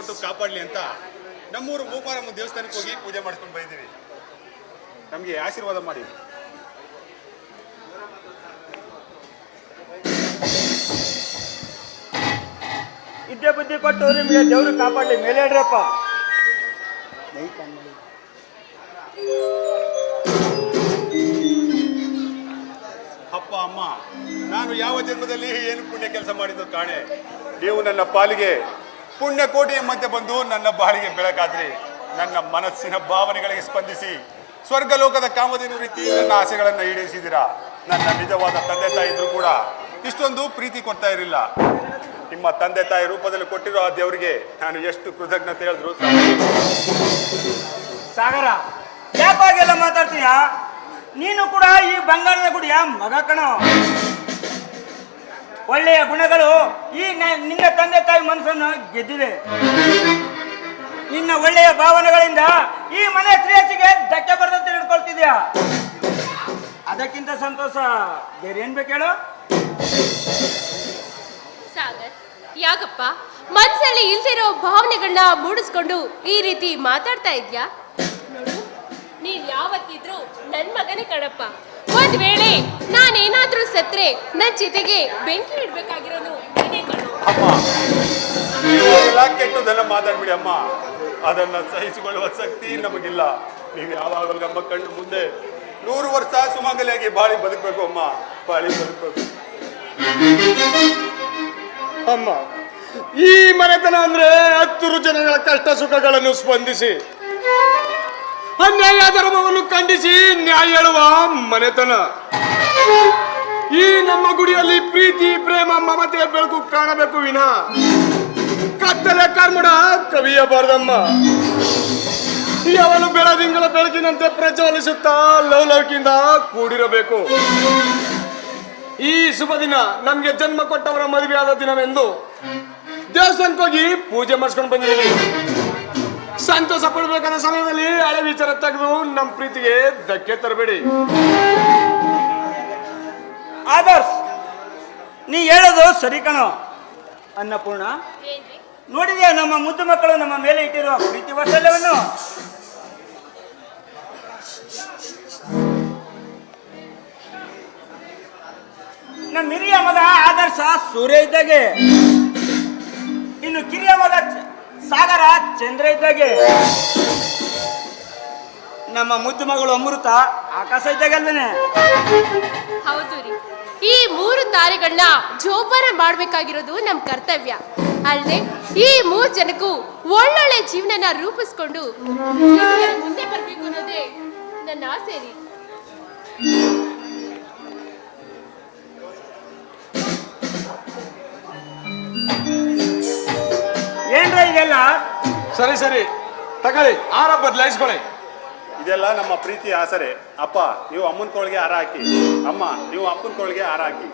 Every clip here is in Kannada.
ಕೊಟ್ಟು ಕಾಪಾಡಲಿ ಅಂತ ನಮ್ಮೂರು ಮೂಕಾರಮ್ಮ ದೇವಸ್ಥಾನಕ್ಕೆ ಹೋಗಿ ಪೂಜೆ ಮಾಡ್ಕೊಂಡು ಬಂದಿದ್ದೀವಿ. ನಮಗೆ ಆಶೀರ್ವಾದ ಮಾಡಿ. ಇದ್ದೇ ಬುದ್ಧಿ ಕೊಟ್ಟು ನಿಮಗೆ ದೇವರು ಕಾಪಾಡಲಿ. ಮೇಲೆ ಹೇಳ್ರಪ್ಪ. ಅಪ್ಪ ಅಮ್ಮ, ನಾನು ಯಾವ ಜನ್ಮದಲ್ಲಿ ಏನು ಪುಣ್ಯ ಕೆಲಸ ಮಾಡಿದ್ದು ಕಾಣೆ. ನೀವು ನನ್ನ ಪಾಲಿಗೆ ಪುಣ್ಯ ಕೋಟಿಯ ಮಧ್ಯೆ ಬಂದು ನನ್ನ ಬಾಳಿಗೆ ಬೆಳಕಾದ್ರಿ. ನನ್ನ ಮನಸ್ಸಿನ ಭಾವನೆಗಳಿಗೆ ಸ್ಪಂದಿಸಿ ಸ್ವರ್ಗಲೋಕದ ಕಾಮಧೇನು ರೀತಿ ನನ್ನ ಆಸೆಗಳನ್ನು ಈಡೇರಿಸಿದ್ದೀರಾ. ನನ್ನ ನಿಜವಾದ ತಂದೆ ತಾಯಿ ಇದ್ರು ಕೂಡ ಇಷ್ಟೊಂದು ಪ್ರೀತಿ ಕೊಡ್ತಾ ಇರಲಿಲ್ಲ. ನಿಮ್ಮ ತಂದೆ ತಾಯಿ ರೂಪದಲ್ಲಿ ಕೊಟ್ಟಿರೋ ಆ ದೇವರಿಗೆ ನಾನು ಎಷ್ಟು ಕೃತಜ್ಞತೆ ಹೇಳಿದ್ರು. ಸಾಗರ, ಯಾಕಾಗೆಲ್ಲ ಮಾತಾಡ್ತೀಯ? ನೀನು ಕೂಡ ಈ ಬಂಗಾರದ ಗುಡಿಯ ಮಗ ಕಣೋ. ಒಳ್ಳೆಯ ಗುಣಗಳು ಈ ನಿನ್ನ ತಂದೆ ತಾಯಿ ಮನಸ್ಸನ್ನು ಗೆದ್ದಿವೆ. ನಿನ್ನ ಒಳ್ಳೆಯ ಭಾವನೆಗಳಿಂದ ಈ ಮನೆ ಶ್ರೇಯಸ್ಸಿಗೆ ಧಕ್ಕೆ ಬರದಂತೆ ನಡ್ಕೊಳ್ತಿದ್ಯಾ. ಅದಕ್ಕಿಂತ ಸಂತೋಷ ಬೇರೆ ಏನ್ ಬೇಕು ಹೇಳು? ಸಾಗರ್, ಯಾಕಪ್ಪ ಮನಸ್ಸಲ್ಲಿ ಇಲ್ದಿರೋ ಭಾವನೆಗಳನ್ನ ಮೂಡಿಸ್ಕೊಂಡು ಈ ರೀತಿ ಮಾತಾಡ್ತಾ ಇದ್ಯಾ? ನೋಡು, ನೀನ್ ಯಾವತ್ತಿದ್ರು ನನ್ ಮಗನೇ ಕಣಪ್ಪ. ಒಂದ್ ವೇಳೆ ನಾನೇನಾದ್ರೂ ಸತ್ರೆ ನನ್ ಜೊತೆಗೆ ಬೆಂಕಿ ಇಡ್ಬೇಕಾಗಿರೋನು ನೀನೇ ಕಣೋ. ಅಮ್ಮ, ಕೆಟ್ಟದೆಲ್ಲ ಮಾತಾಡ್ಬಿಡಿ ಅಮ್ಮ. ಅದನ್ನ ಸಹಿಸಿಕೊಳ್ಳುವ ಶಕ್ತಿ ನಮಗಿಲ್ಲ. ನೀವು ಯಾವಾಗಲೂ ನಮ್ಮ ಕಣ್ಣು ಮುಂದೆ 100 ವರ್ಷ ಸುಮಂಗಲಿಯಾಗಿ ಬಾಳಿ ಬದುಕಬೇಕು ಅಮ್ಮ, ಬಾಳಿ ಬದುಕಬೇಕು. ಅಮ್ಮ, ಈ ಮನೆತನ ಅಂದ್ರೆ 10 ಜನಗಳ ಕಷ್ಟ ಸುಖಗಳನ್ನು ಸ್ಪಂದಿಸಿ ಅನ್ಯಾಯ ಧರ್ಮವನ್ನು ಖಂಡಿಸಿ ನ್ಯಾಯ ಹೇಳುವ ಮನೆತನ. ಈ ನಮ್ಮ ಗುಡಿಯಲ್ಲಿ ಪ್ರೀತಿ ಪ್ರೇಮ ಮಮತೆಯ ಬೆಳಕು ಕಾಣಬೇಕು ವಿನ ಕತ್ತಲೆ ಕರ್ಮಡ ಕವಿಯಬಾರ್ದಮ್ಮ. ಯಾವನು ಬೆಳದಿಂಗಳ ಬೆಳಕಿನಂತೆ ಪ್ರಜ್ವಲಿಸುತ್ತಾ ಲವಲವಿಕೆಯಿಂದ ಕೂಡಿರಬೇಕು. ಈ ಶುಭ ದಿನ ನಮ್ಗೆ ಜನ್ಮ ಕೊಟ್ಟವರ ಮದುವೆ ಆದ ದಿನವೆಂದು ದೇವಸ್ಥಾನಕ್ಕೆ ಹೋಗಿ ಪೂಜೆ ಮಾಡಿಸ್ಕೊಂಡು ಬಂದಿದ್ದೀವಿ. ಸಂತೋಷ ಪಡಬೇಕಾದ ಸಮಯದಲ್ಲಿ ಹಳೆ ವಿಚಾರ ತೆಗೆದು ನಮ್ಮ ಪ್ರೀತಿಗೆ ಧಕ್ಕೆ ತರಬೇಡಿ. ಆದರ್ಶ್, ನೀ ಹೇಳೋದು ಸರಿ ಕಣೋ. ಅನ್ನಪೂರ್ಣ, ನೋಡಿದ್ಯಾ ನಮ್ಮ ಮುದ್ದು ಮಕ್ಕಳು ನಮ್ಮ ಮೇಲೆ ಇಟ್ಟಿರುವ ಪ್ರೀತಿ ವಾತ್ಸಲ್ಯವನ್ನು? ನಮ್ಮ ಹಿರಿಯ ಮಗ ಆದರ್ಶ ಸೂರ್ಯ ಇದ್ದಾಗೆ, ಇನ್ನು ಕಿರಿಯ ಮಗ ಸಾಗರ ಚಂದ್ರ ಇದ್ದಾಗೆ, ನಮ್ಮ ಮುದ್ದು ಮಗಳು ಅಮೃತ ಆಕಾಶ ಇದ್ದಾಗೆ ಅಲ್ವೇನೆ? ಹೌದು ರೀ, ಈ 3 ತಾರೆಗಳನ್ನ ಜೋಪಾನ ಮಾಡ್ಬೇಕಾಗಿರೋದು ನಮ್ ಕರ್ತವ್ಯ ಅಲ್ಲದೆ ಈ 3 ಜನಕ್ಕೂ ಒಳ್ಳೊಳ್ಳೆ ಜೀವನನ ರೂಪಿಸ್ಕೊಂಡು ಮುಂದೆ ಬರ್ಬೇಕು ಅನ್ನೋದೇ ನನ್ನ ಆಸೆ ರೀ. ಏನ್ರ ಇದೆಲ್ಲ? ಸರಿ ಸರಿ ತಗೊಳ್ಳಿ, ಆರ ಬದಲಾಯಿಸ್ಕೊಳ್ಳಿ. ಇದೆಲ್ಲ ನಮ್ಮ ಪ್ರೀತಿಯ ಆಸರೆ. ಅಪ್ಪ, ನೀವು ಅಮ್ಮನ ಕೋಳಿಗೆ ಹಾರ ಹಾಕಿ. ಅಮ್ಮ, ನೀವು ಅಪ್ಪನ ಕೋಳಿಗೆ ಹಾರ ಹಾಕಿ.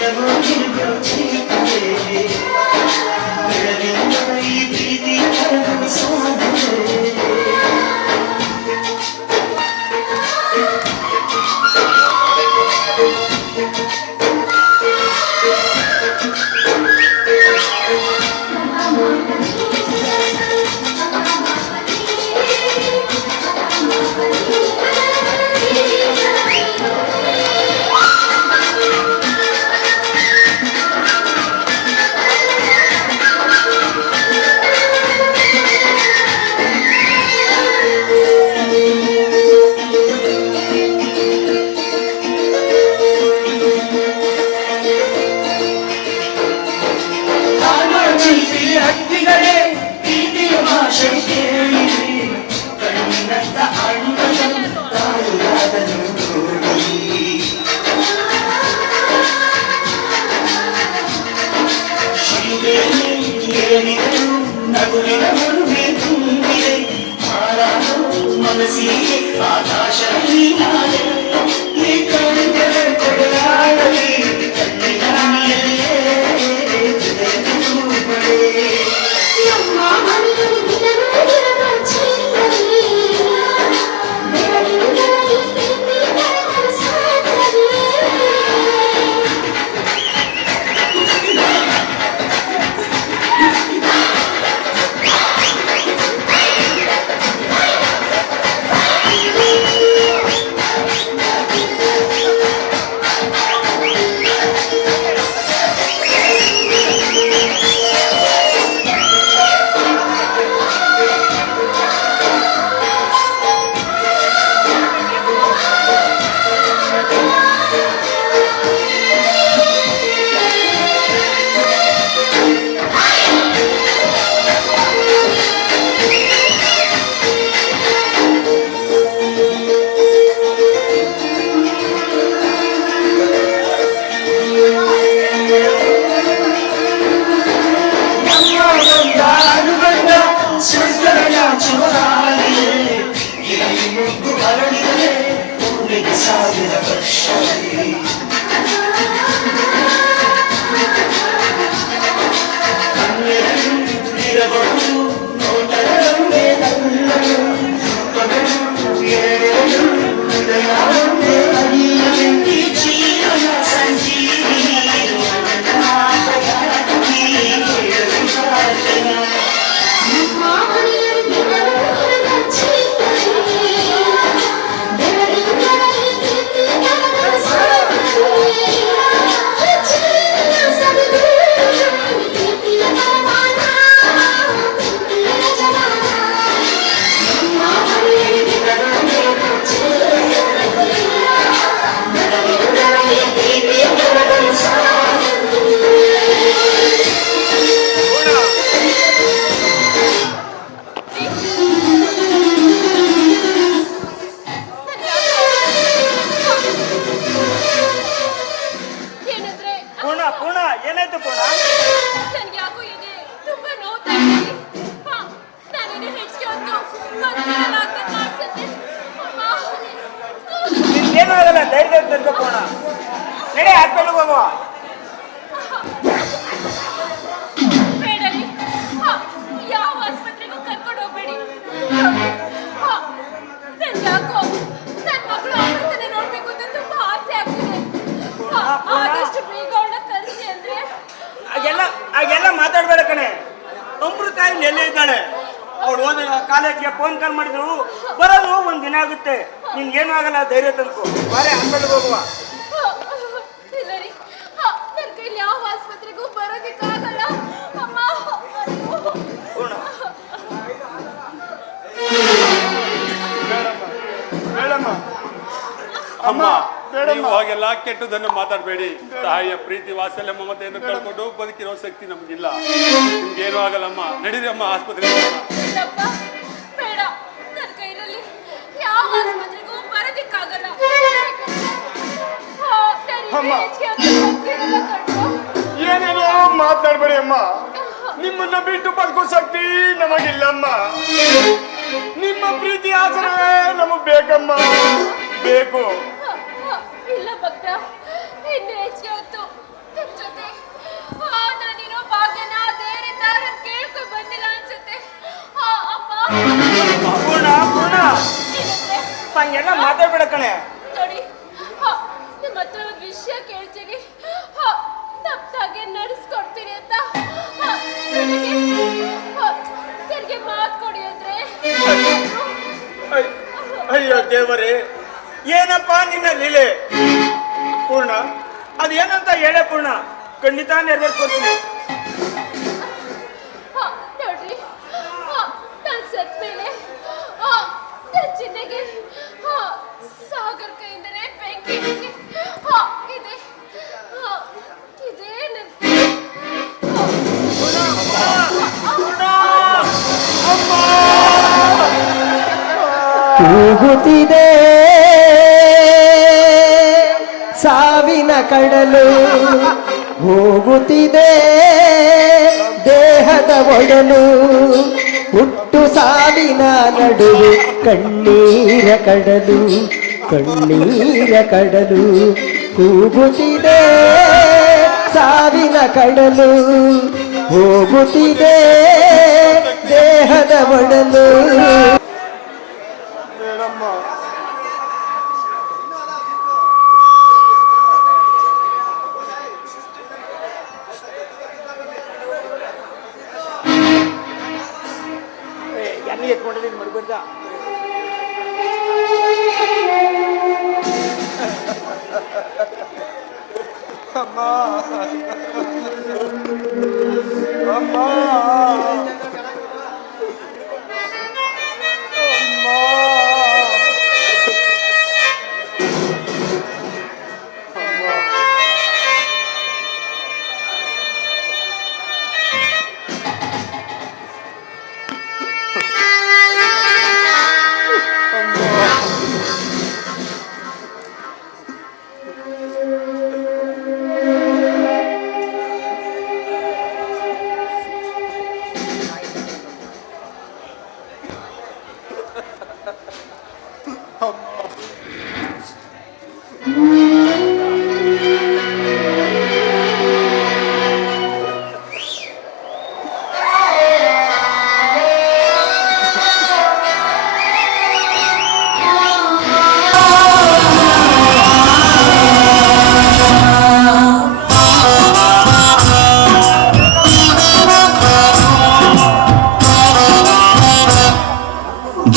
Never ಶಕ್ತಿಗಳೇ ಪ್ರೀತಿಯ ಭಾಷೆ ಕೇಳಿ ಕಣ್ಣಿನಂತ ಅಣ್ಣನ ತಾಯಿಯಾದನು ನೋಡಿ ಶ್ರೀದೇವಿ ಏನಿದರು ನಗುವಿನ ಮುರುಗೆ ತುಂಬಿದೆ ಹಾರಾಡು ಮನಸ್ಸಿಗೆ ಆಕಾಶ ಹೀನಾದೆ ಈ ಕಣ್ಣಿನ ಕೊಡೆಯಾಡಲಿ ಕಣ್ಣಿನ ಮೇಲೆ ಹೃದಯದ ತುಂಬಡೆ ಸಾವಿರ ವರ್ಷ ಇರಬಹುದು ನೋಟಗಳೊಂದೇ ನನ್ನದು ಎರಡು ಹೃದಯ ಒಂದೇ ಅರಿಯಲಿ ಜೀವನ ಸಂಜೀವಿ ಏನಂದ್ರೆ ಪೂರ್ಣ ಪೂರ್ಣ ಏನಾಯ್ತು ಪೂರ್ಣ? ನನ್ಗೆ ಯಾಕೋ ಇದೆ ತುಂಬಾ ನೋವ್ತಾ ಇದೆ. ನಾನೇನು ಹೆಚ್ಚಿಗೆ ಹೊತ್ತು ಮಲ್ಕೊಳ್ಳಲ್ಲ ಅಂತ ಕಾಣ್ಸುತ್ತೆ. ನಿನ್ಗೇನು ಆಗಲ್ಲ, ಧೈರ್ಯ ತಂದು ಪೂರ್ಣ. ನಡೆ ಹಾಸ್ಪಿಟಲ್ಗೆ ಹೋಗುವ. ಬೇಡರಿ, ಯಾವ ಆಸ್ಪತ್ರೆಗೂ ಕರ್ಕೊಂಡು ಹೋಗ್ಬೇಡಿ. ನನ್ಗೆ ಯಾಕೋ ನನ್ನ ಮಗಳು ಅಮೃತನ ನೋಡ್ಬೇಕು ಅಂತ ತುಂಬಾ ಆಸೆ ಆಗ್ತಿದೆ. ಆದಷ್ಟು ಬೇಗ ಅವಳ ಕಳಿಸಿ ಅಂದ್ರೆ. ಹಾಗೆಲ್ಲ ಮಾತಾಡ್ಬೇಡ ಕಣೆ. ಅಮೃತ ಇಲ್ಲಿ ಎಲ್ಲೇ ಇದ್ದಾಳೆ. ಅವಳು ಹೋದ ಕಾಲೇಜ್ಗೆ ಫೋನ್ ಕಾಲ್ ಮಾಡಿದ್ರು, ಬರೋದು ಒಂದ್ ದಿನ ಆಗುತ್ತೆ. ನಿನ್ಗೇನು ಆಗಲ್ಲ, ಧೈರ್ಯ ತಂದ್ಕೊ. ಬಾರೆ ಹಾಸ್ಪಿಟಲ್ಗೆ ಹೋಗುವ. ಇಲ್ಲ ರೀ, ನನ್ನ ಕೈಲಿ ಯಾವ ಆಸ್ಪತ್ರೆಗೂ ಬರೋದಕ್ಕಾಗಲ್ಲ. ಅಮ್ಮ ಪೂರ್ಣ ಬೇಡಮ್ಮ ಅಮ್ಮ ನೀವು ಹಾಗೆಲ್ಲ ಕೆಟ್ಟದನ್ನು ಮಾತಾಡಬೇಡಿ. ತಾಯಿಯ ಪ್ರೀತಿ ವಾತ್ಸಲ್ಯ ಮಮತೆಯನ್ನು ಕಳ್ಕೊಂಡು ಬದುಕಿರೋ ಶಕ್ತಿ ನಮ್ಗಿಲ್ಲ. ನಿಮ್ಗೇನು ಆಗಲ್ಲಮ್ಮ, ನಡೀರಿ ಅಮ್ಮ ಆಸ್ಪತ್ರೆಗೆ ಹೋಗೋಣ. ಇಲ್ಲಪ್ಪ, ಬೇಡ. ನನ್ನ ಕೈಯಲ್ಲಿ ಯಾವ ಆಸ್ಪತ್ರೆಗೂ ಬರೋದಕ್ಕಾಗಲ್ಲ. ಅಮ್ಮ. ಏನೇನೋ ಮಾತಾಡ್ಬೇಡಿ ಅಮ್ಮ. ನಿಮ್ಮನ್ನ ಬಿಟ್ಟು ಬದುಕೋ ಶಕ್ತಿ ನಮಗಿಲ್ಲಮ್ಮ. ನಿಮ್ಮ ಪ್ರೀತಿ ಆಸರವೇ ನಮಗ್ ಬೇಕಮ್ಮ, ಬೇಕು. ಇಲ್ಲ ಭಕ್ತ, ಇನ್ನು ಹೆಚ್ಚಿಗೆ ಹೊತ್ತು ನಿಮ್ ಜೊತೆ ನಾನಿರೋ ಭಾಗ್ಯನ ದೇವರಿಂದ ಕೇಳ್ಕೊ ಬಂದಿಲ್ಲ ಅನ್ಸುತ್ತೆ. ಅಪ್ಪ ಪೂರ್ಣ ಪೂರ್ಣ ಏನಂದ್ರೆ ಹಂಗೆಲ್ಲ ಮಾತಾಡ್ಬೇಡ ಕಣೆ. ನೋಡಿ, ನಿಮ್ಮ ಹತ್ರ ಒಂದು ವಿಷಯ ಕೇಳ್ತೀನಿ. ತಪ್ಪಾಗೆ ನಡೆಸ್ಕೊಡ್ತೀನಿ ಅಂತ ನನಗೆ ಮಾತು ಕೊಡಿ ಅಂದ್ರೆ. ಅಯ್ಯೋ ದೇವರೇ, ಏನಪ್ಪ ನಿನ್ನ ಲೀಲೆ. ಪೂರ್ಣ ಅದೇನಂತ ಹೇಳೇ ಪೂರ್ಣ, ಖಂಡಿತ ನೆರವೇರ್ಸ್ಕೊಡ್ತೀನಿ. ನೋಡ್ರಿ, ನಾನು ಸತ್ ಮೇಲೆ ನನ್ನ ಚಿನ್ನಗೆ ಸಾಗರ್ ಕೈಯಿಂದಲೇ ಬೆಂಕಿ ಹಚ್ಚಿ ಇದೆ ಇದೇ ನನ್ನ ಕೂಗುತ್ತಿದೆ ಸಾವಿನ ಕಡಲು, ಹೋಗುತ್ತಿದೆ ದೇಹದ ಒಡಲು, ಹುಟ್ಟು ಸಾವಿನ ನಡುವೆ ಕಣ್ಣೀರ ಕಡಲು, ಕಣ್ಣೀರ ಕಡಲು, ಕೂಗುತ್ತಿದೆ ಸಾವಿನ ಕಡಲು, ಹೋಗುತ್ತಿದೆ ದೇಹದ ಒಡಲು.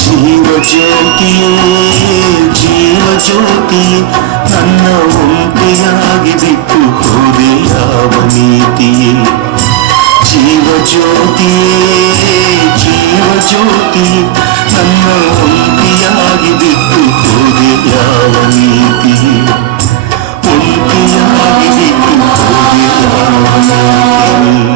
ಜೀವ ಜ್ಯೋತಿ ನನ್ನ ಒಂಟಿಯಾಗಿ ಬಿಟ್ಟು ಹೋದೆ ಯಾವ ನೀತಿಯೇ. ಜೀವ ಜ್ಯೋತಿ ನನ್ನ ಒಂಟಿಯಾಗಿ ಬಿಟ್ಟು ಹೋದೆ ಯಾವ ನೀತಿಯೇ. ಒಂಟಿಯಾಗಿ ಬಿಟ್ಟು ಹೋದೆ ಯಾವ ನೀತಿಯೇ.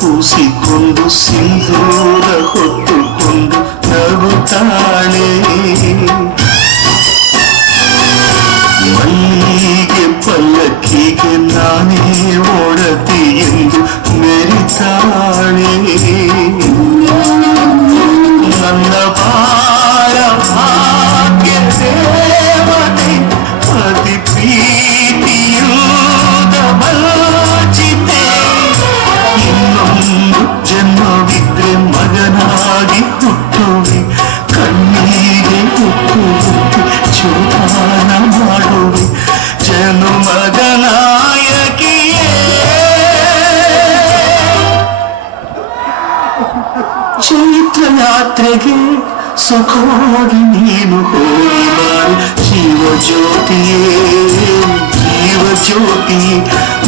ಪೂಸಿಕೊಂಡು ಸಿಂಧೂರ ಹೊತ್ತುಕೊಂಡು ನಗುತ್ತಾಳೆ. ಮಲ್ಲಿಗೆ ಪಲ್ಲಕ್ಕಿಗೆ ನಾನೇ ಒಡತಿ ಎಂದು ಮೆರಿತಾಳೆ. ನನ್ನ ಭಾರ ಭಾಗ್ಯ ದೇವತೆ ಅತಿ ಪ್ರೀತಿಯುದ ಮಲಚಿತೆ. ಇನ್ನೊಂದು ಜನ್ಮವಿದ್ರೆ ಮಗನಾಗಿ ಹುಟ್ಟುವೆ, ಕಣ್ಣಿಗೆ ಹುಟ್ಟು ಜೋಪಾನ ಮಾಡುವೆ ಜನುಮದ ನಾಯಕಿಯೇ. ಚೈತ್ರ ಯಾತ್ರೆಗೆ ಸುಖವಾಗಿ ನೀನು ಹೋಗಿ ಬಾಳು. ಜೀವ ಜ್ಯೋತಿಯೇ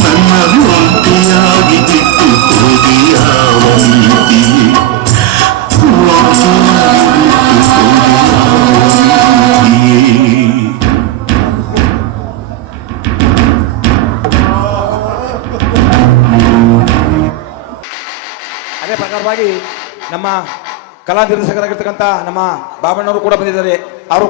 ನನ್ನ ಒಂಟಿಯಾಗಿ ಬಿಟ್ಟು ಹೋಗಿ ಯಾವ ನೀತಿಯೇ. ಅದೇ ಪ್ರಕಾರವಾಗಿ ನಮ್ಮ ಕಲಾ ನಿರ್ದೇಶಕರಾಗಿರ್ತಕ್ಕಂಥ ನಮ್ಮ ಬಾಬಣ್ಣವರು ಕೂಡ ಬಂದಿದ್ದಾರೆ. ಅವರು